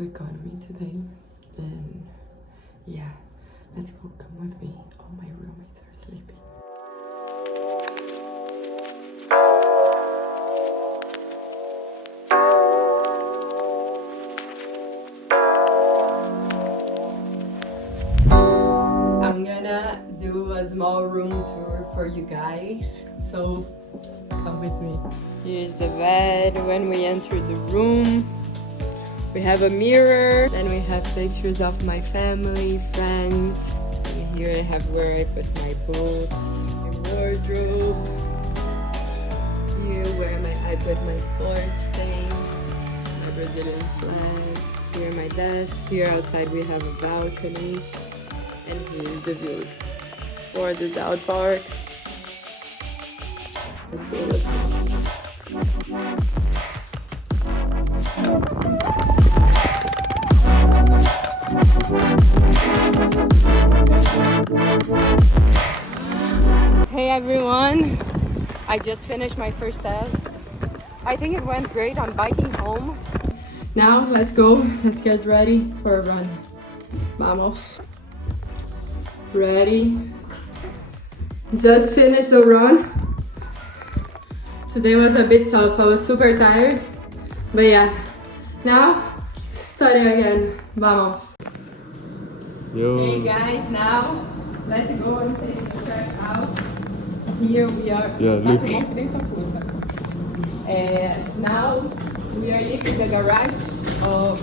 political economy today. And yeah, let's go, come with me. All my roommates are sleeping. I'm gonna do a small room tour for you guys, so come with me. Here's the bed when we enter the room. We have a mirror, then we have pictures of my family, friends. And here I have where I put my books, my wardrobe. Here where I put my sports thing, my Brazilian flag. Here my desk. Here outside we have a balcony. And here's the view for the South Park. Let's go, let's go. Hey everyone, I just finished my first test. I think it went great. I'm biking home. Now let's go, let's get ready for a run. Vamos. Ready? Just finished the run. Today was a bit tough, I was super tired. But yeah, now study again. Vamos. Yo. Hey guys, now let's go and take the track out. Here we are. Now we are leaving the garage of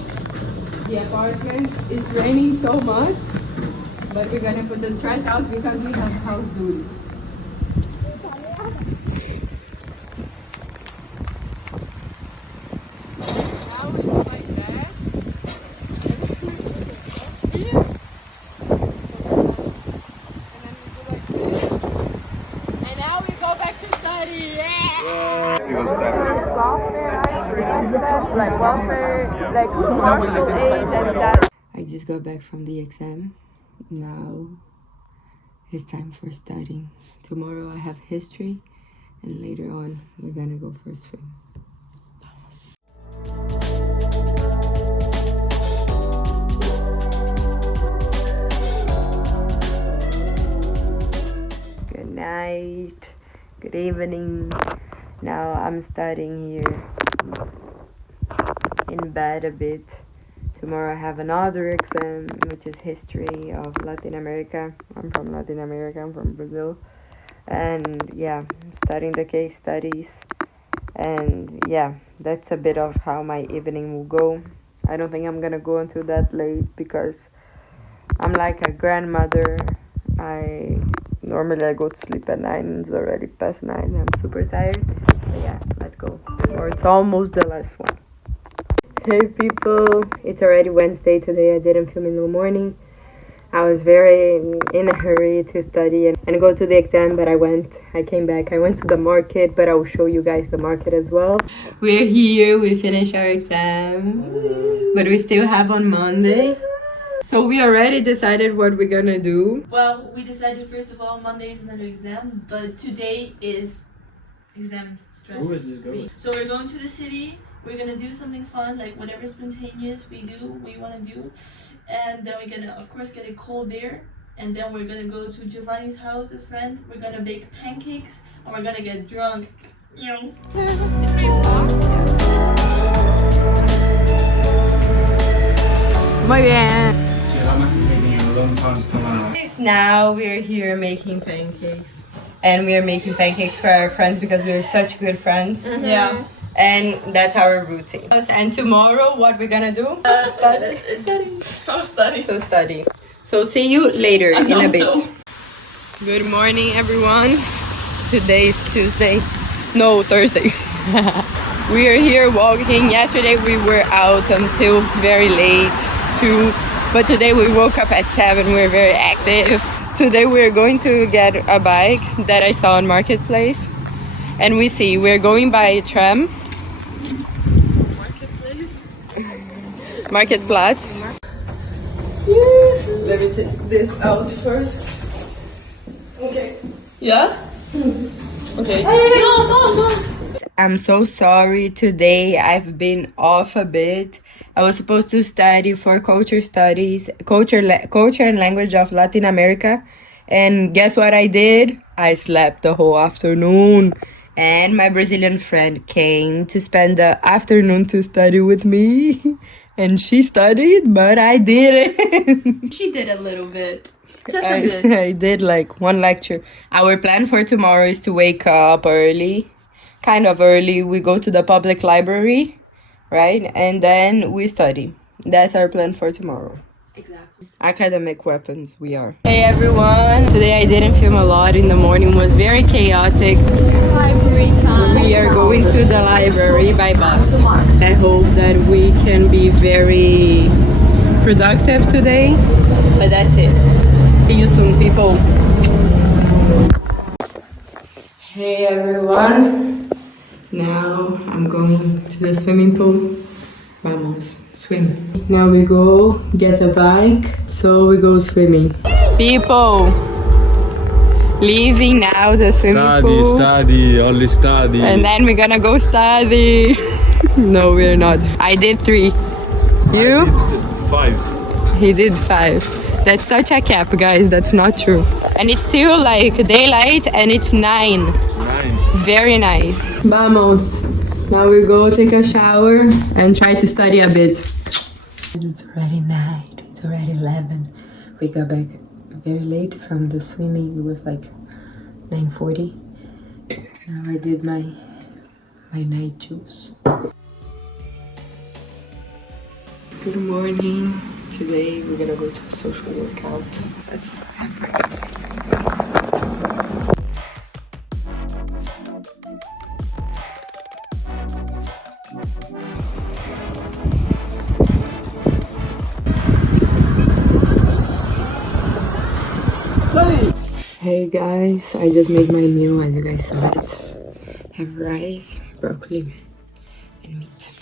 the apartment. It's raining so much, but we're gonna put the trash out because we have house duties. Now we go like that. Like welfare, like commercial aid and that. I just got back from the exam. Now it's time for studying. Tomorrow I have history and later on we're gonna go for a swim. Good night, good evening. Now I'm studying here in bed a bit. Tomorrow I have another exam, which is history of Latin America. I'm from Latin America, I'm from Brazil. And yeah, studying the case studies. And yeah, that's a bit of how my evening will go. I don't think I'm gonna go until that late because I'm like a grandmother. Normally I go to sleep at 9, it's already past 9, I'm super tired. But yeah, let's go. Or it's almost the last one. Hey people, it's already Wednesday today. I didn't film in the morning. I was very in a hurry to study and go to the exam, but I came back. I went to the market, but I will show you guys the market as well. We're here, we finished our exam, but we still have on Monday. So we already decided what we're gonna do. Well, we decided first of all Monday is another exam, but today is exam stress free. So we're going to the city. We're gonna do something fun, like whatever spontaneous we want to do, and then we're gonna of course get a cold beer, and then we're gonna go to Giovanni's house, a friend. We're gonna bake pancakes and we're gonna get drunk. Muy bien. Yeah, Now we're here making pancakes, and we are making pancakes for our friends because we are such good friends. Mm-hmm. Yeah. And that's our routine. And tomorrow, what we're gonna do? Study. So study. So see you later in a bit. Good morning, everyone. Today is Thursday. We are here walking. Yesterday we were out until very late too. But today we woke up at 7. We're very active. Today we're going to get a bike that I saw on Marketplace. And we're going by tram. Marktplaats. Let me take this out first. Okay. Yeah? Okay. No. I'm so sorry. Today I've been off a bit. I was supposed to study for culture studies, culture and language of Latin America. And guess what I did? I slept the whole afternoon. And my Brazilian friend came to spend the afternoon to study with me. And she studied, but I didn't. She did a little bit. Just a bit. I did like one lecture. Our plan for tomorrow is to wake up early. Kind of early. We go to the public library, right? And then we study. That's our plan for tomorrow. Exactly. Academic weapons, we are. Hey everyone! Today I didn't film a lot in the morning, was very chaotic. Library time. We are going to the library by bus. I hope that we can be very productive today, but that's it. See you soon, people. Hey everyone! Now I'm going to the swimming pool. Vamos. Swim. Now we go get a bike, so we go swimming. People, leaving now the swimming pool. Study, only study. And then we're gonna go study. No, we're not. I did 3. You? I did 5. He did 5. That's such a cap, guys. That's not true. And it's still like daylight and it's 9. 9. Very nice. Vamos. Now we go take a shower and try to study a bit. It's already night. It's already 11. We got back very late from the swimming. It was like 9:40. Now I did my night juice. Good morning. Today we're gonna go to a social workout. Let's have breakfast. Hey guys, I just made my meal as you guys saw it. Have rice, broccoli, and meat.